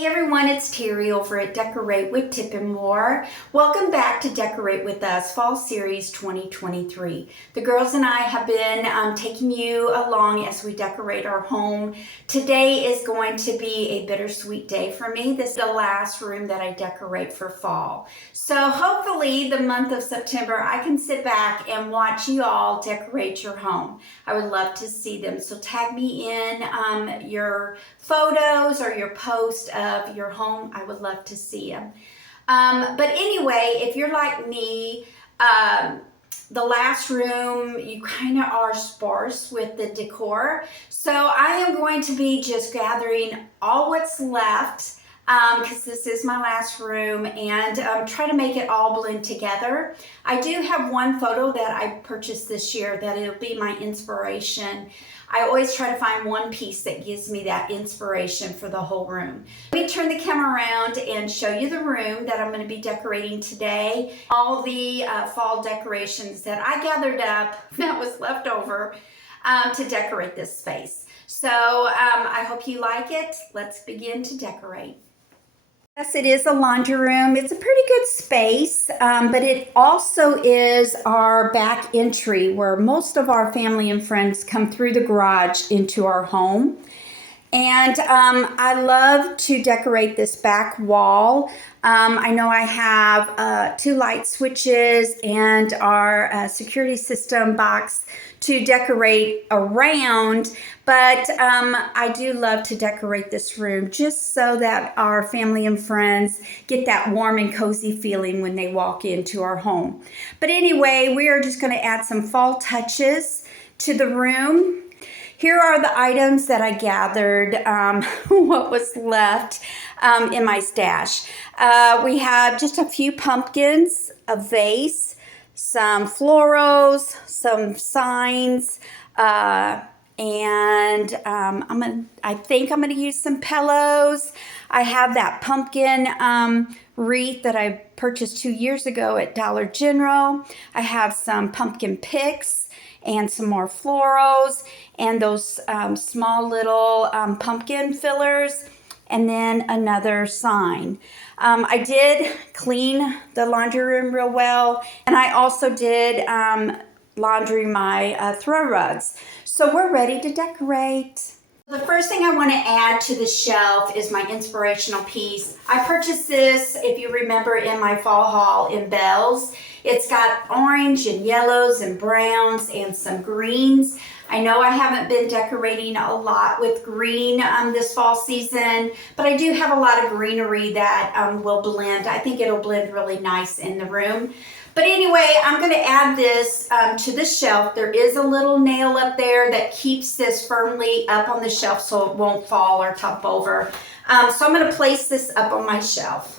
Hey everyone, it's Terry over at Decorate with Tip and More. Welcome back to Decorate with Us Fall Series 2023. The girls and I have been taking you along as we decorate our home. Today is going to be a bittersweet day for me. This is the last room that I decorate for fall. So hopefully the month of September I can sit back and watch you all decorate your home. I would love to see them. So tag me in your photos or your post of your home. I would love to see them. But anyway, if you're like me, the last room, you kind of are sparse with the decor. So I am going to be just gathering all what's left because this is my last room and try to make it all blend together. I do have one photo that I purchased this year that it'll be my inspiration. I always try to find one piece that gives me that inspiration for the whole room. Let me turn the camera around and show you the room that I'm going to be decorating today. All the fall decorations that I gathered up that was left over to decorate this space. So I hope you like it. Let's begin to decorate. Yes, it is a laundry room. It's a pretty good space, but it also is our back entry where most of our family and friends come through the garage into our home. And I love to decorate this back wall. I know I have 2 light switches and our security system box to decorate around, but I do love to decorate this room just so that our family and friends get that warm and cozy feeling when they walk into our home. But anyway, we are just going to add some fall touches to the room. Here are the items that I gathered, what was left in my stash. We have just a few pumpkins, a vase, some florals, some signs, and I think I'm gonna use some pillows. I have that pumpkin wreath that I purchased 2 years ago at Dollar General. I have some pumpkin picks and some more florals and those small little pumpkin fillers, and then another sign. I did clean the laundry room real well, and I also did laundry my throw rugs. So we're ready to decorate. The first thing I want to add to the shelf is my inspirational piece. I purchased this, if you remember, in my fall haul in Bells. It's got orange and yellows and browns and some greens. I know I haven't been decorating a lot with green this fall season, but I do have a lot of greenery that will blend. I think it'll blend really nice in the room. But anyway, I'm going to add this to the shelf. There is a little nail up there that keeps this firmly up on the shelf so it won't fall or topple over. So I'm going to place this up on my shelf.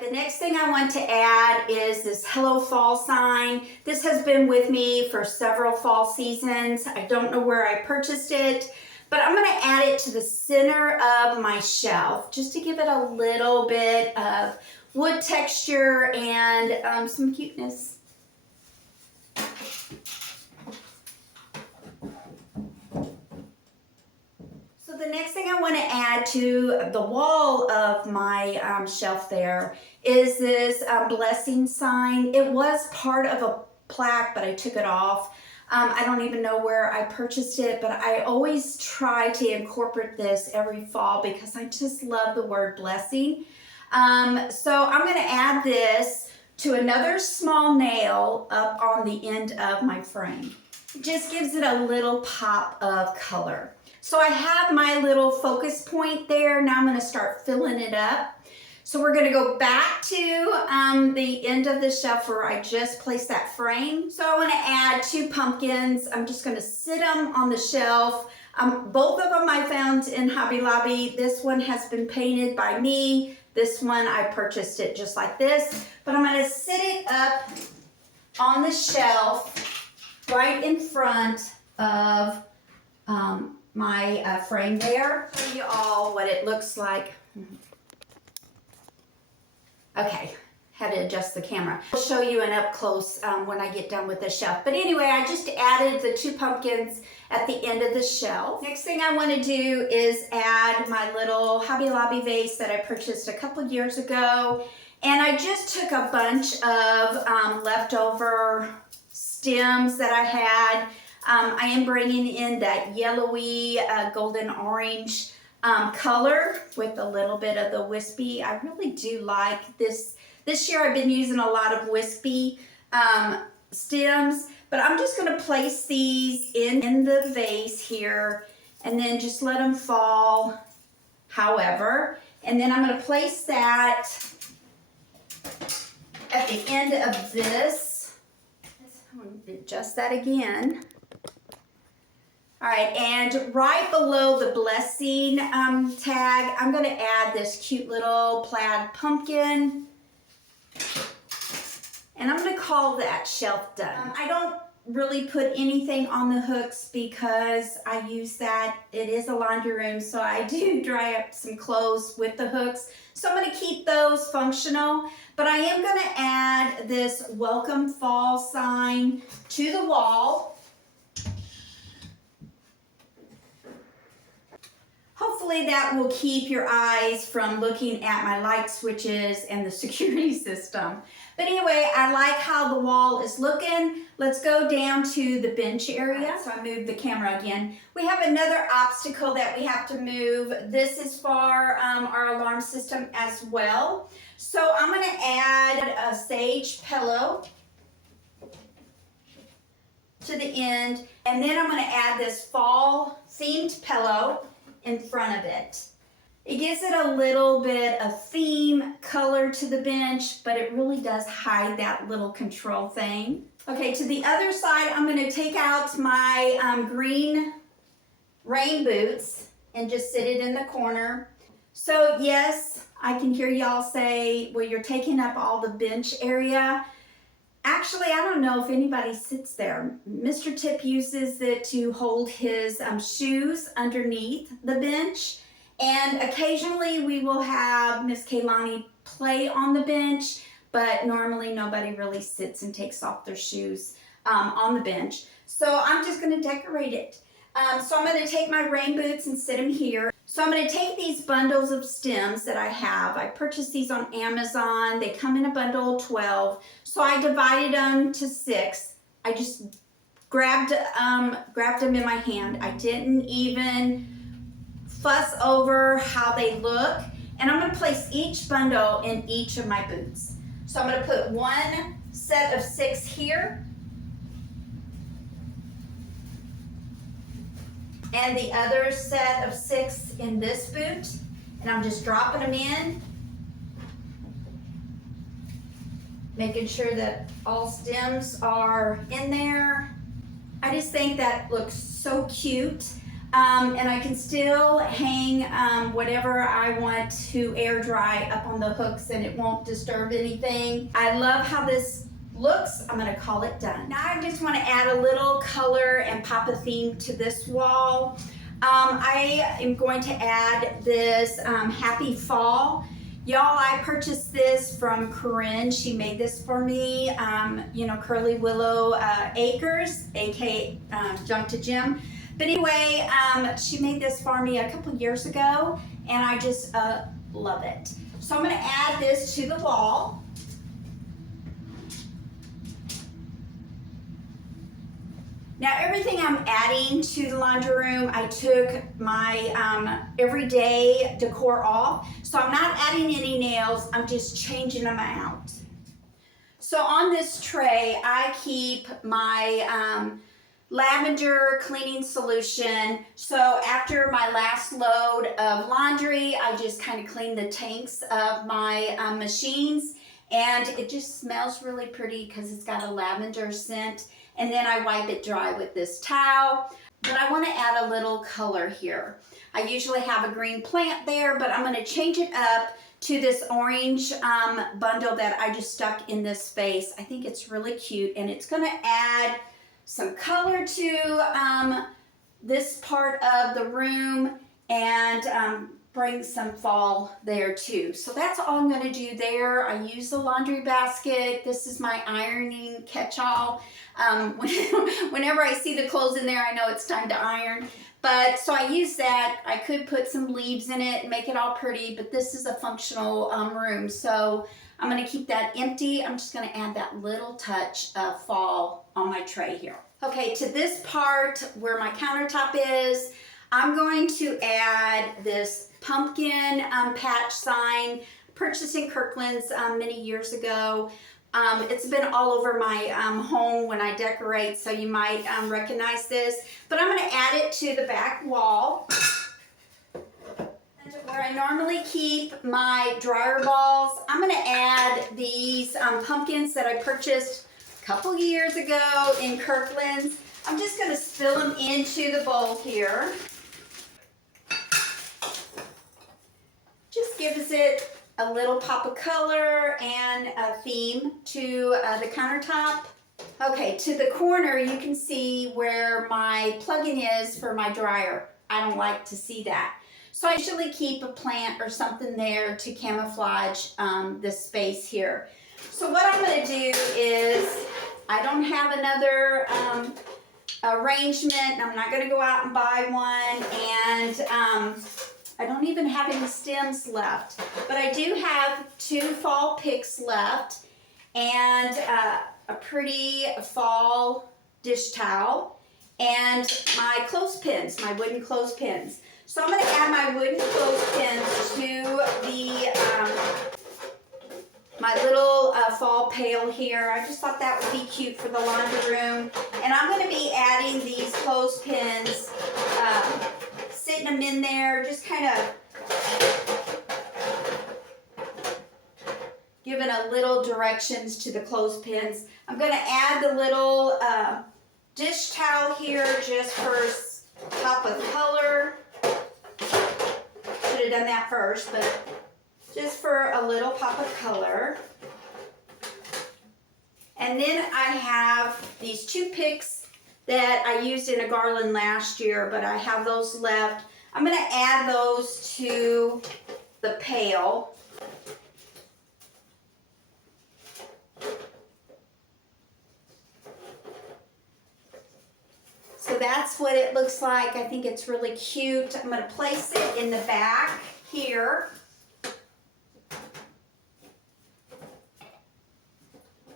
The next thing I want to add is this Hello Fall sign. This has been with me for several fall seasons. I don't know where I purchased it, but I'm going to add it to the center of my shelf just to give it a little bit of wood texture and some cuteness. So the next thing I want to add to the wall of my shelf there is this blessing sign. It was part of a plaque, but I took it off. I don't even know where I purchased it, but I always try to incorporate this every fall because I just love the word blessing. So I'm going to add this to another small nail up on the end of my frame. It just gives it a little pop of color. So I have my little focus point there. Now I'm going to start filling it up. So we're going to go back to the end of the shelf where I just placed that frame. So I want to add 2 pumpkins. I'm just going to sit them on the shelf. Both of them I found in Hobby Lobby. This one has been painted by me. This one I purchased it just like this. But I'm going to sit it up on the shelf right in front of my frame there. Show you all what it looks like. Okay, had to adjust the camera. I'll show you an up close when I get done with the shelf. But anyway, I just added the 2 pumpkins at the end of the shelf. Next thing I want to do is add my little Hobby Lobby vase that I purchased a couple years ago. And I just took a bunch of leftover stems that I had. I am bringing in that yellowy golden orange color with a little bit of the wispy. I really do like this. This year I've been using a lot of wispy stems, but I'm just going to place these in the vase here and then just let them fall however. And then I'm going to place that at the end of this. I'm going to adjust that again. All right, and right below the blessing tag, I'm going to add this cute little plaid pumpkin. And I'm going to call that shelf done. I don't really put anything on the hooks because I use that. It is a laundry room, so I do dry up some clothes with the hooks. So I'm going to keep those functional. But I am going to add this welcome fall sign to the wall. Hopefully that will keep your eyes from looking at my light switches and the security system. But anyway, I like how the wall is looking. Let's go down to the bench area. So I moved the camera again. We have another obstacle that we have to move. This is for our alarm system as well. So I'm going to add a sage pillow to the end. And then I'm going to add this fall themed pillow in front of it. It gives it a little bit of theme color to the bench, but it really does hide that little control thing. Okay, to the other side, I'm going to take out my green rain boots and just sit it in the corner. So yes, I can hear y'all say, well, you're taking up all the bench area. Actually, I don't know if anybody sits there. Mr. Tip uses it to hold his shoes underneath the bench. And occasionally we will have Miss Kaylani play on the bench, but normally nobody really sits and takes off their shoes on the bench. So I'm just going to decorate it. So I'm going to take my rain boots and sit them here. So I'm going to take these bundles of stems that I have. I purchased these on Amazon. They come in a bundle of 12. So I divided them to 6. I just grabbed them in my hand. I didn't even fuss over how they look. And I'm going to place each bundle in each of my boots. So I'm going to put one set of 6 here. And the other set of 6 in this boot. And I'm just dropping them in. Making sure that all stems are in there. I just think that looks so cute. And I can still hang whatever I want to air dry up on the hooks and it won't disturb anything. I love how this looks. I'm going to call it done. Now I just want to add a little color and pop a theme to this wall. I am going to add this Happy Fall. Y'all, I purchased this from Corinne. She made this for me, Curly Willow Acres, aka Junk to Gym. But anyway, she made this for me a couple years ago, and I just love it. So I'm going to add this to the wall. Now everything I'm adding to the laundry room, I took my everyday decor off. So I'm not adding any nails, I'm just changing them out. So on this tray, I keep my lavender cleaning solution. So after my last load of laundry, I just kind of clean the tanks of my machines, and it just smells really pretty because it's got a lavender scent. And then I wipe it dry with this towel. But I want to add a little color here. I usually have a green plant there, but I'm going to change it up to this orange bundle that I just stuck in this space. I think it's really cute, and it's going to add some color to this part of the room, and bring some fall there too. So that's all I'm going to do there. I use the laundry basket. This is my ironing catch-all. Whenever I see the clothes in there, I know it's time to iron. But so I use that. I could put some leaves in it and make it all pretty, but this is a functional room. So I'm going to keep that empty. I'm just going to add that little touch of fall on my tray here. Okay, to this part where my countertop is, I'm going to add this pumpkin patch sign, purchased in Kirkland's many years ago. It's been all over my home when I decorate, so you might recognize this. But I'm going to add it to the back wall. And where I normally keep my dryer balls, I'm going to add these pumpkins that I purchased a couple years ago in Kirkland's. I'm just going to spill them into the bowl here. Just gives it a little pop of color and a theme to the countertop. Okay, to the corner you can see where my plug-in is for my dryer. I don't like to see that. So I usually keep a plant or something there to camouflage this space here. So what I'm going to do is, I don't have another arrangement. I'm not going to go out and buy one, and I don't even have any stems left, but I do have 2 fall picks left and a pretty fall dish towel and my clothespins, my wooden clothespins. So I'm going to add my wooden clothespins to the my little fall pail here. I just thought that would be cute for the laundry room. And I'm going to be adding these clothespins, sitting them in there, just kind of giving a little directions to the clothespins. I'm going to add the little dish towel here just for pop of color. Should have done that first, but just for a little pop of color. And then I have these 2 picks that I used in a garland last year, but I have those left. I'm going to add those to the pail. So that's what it looks like. I think it's really cute. I'm going to place it in the back here.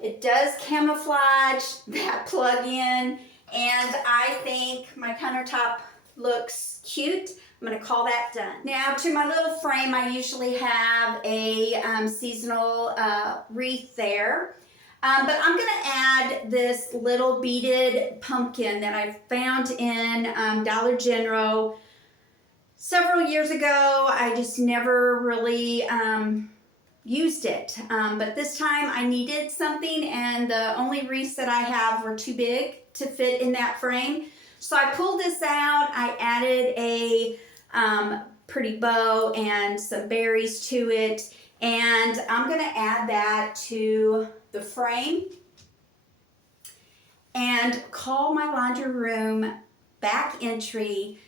It does camouflage that plug-in, and I think my countertop looks cute. I'm going to call that done. Now to my little frame, I usually have a seasonal wreath there. But I'm going to add this little beaded pumpkin that I found in Dollar General several years ago. I just never really used it. But this time I needed something, and the only wreaths that I have were too big to fit in that frame. So I pulled this out. I added a pretty bow and some berries to it. And I'm going to add that to the frame and call my laundry room back entry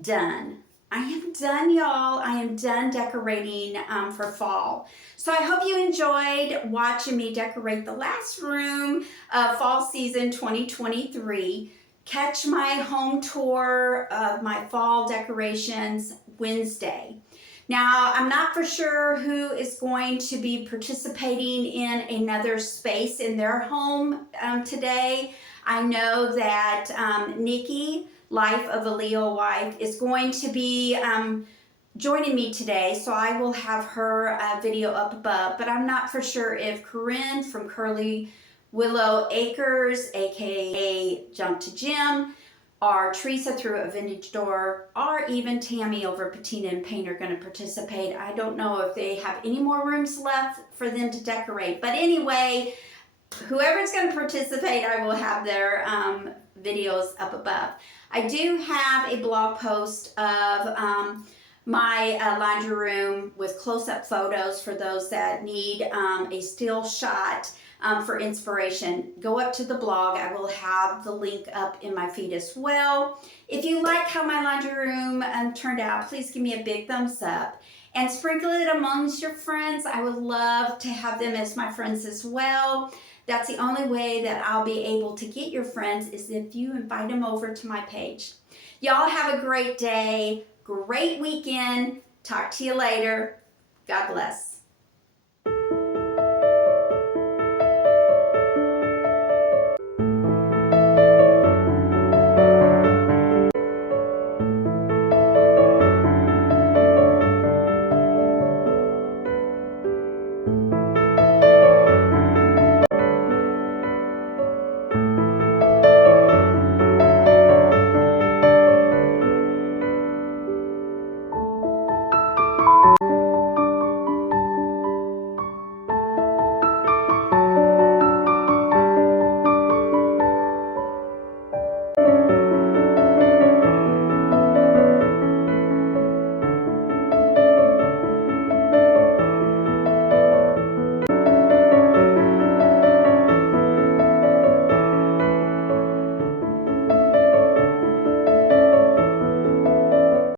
done. I am done, y'all. I am done decorating for fall. So I hope you enjoyed watching me decorate the last room of fall season 2023. Catch my home tour of my fall decorations Wednesday. Now, I'm not for sure who is going to be participating in another space in their home today. I know that Nikki, Life of a Leo Wife, is going to be joining me today, so I will have her video up above, but I'm not for sure if Corinne from Curly Willow Acres, aka Jump to Jim, or Teresa through a vintage door, or even Tammy over Patina and Paint are going to participate. I don't know if they have any more rooms left for them to decorate. But anyway, whoever's going to participate, I will have their videos up above. I do have a blog post of my laundry room with close-up photos for those that need a still shot. for inspiration, go up to the blog. I will have the link up in my feed as well. If you like how my laundry room turned out, please give me a big thumbs up and sprinkle it amongst your friends. I would love to have them as my friends as well. That's the only way that I'll be able to get your friends is if you invite them over to my page. Y'all have a great day, great weekend. Talk to you later. God bless.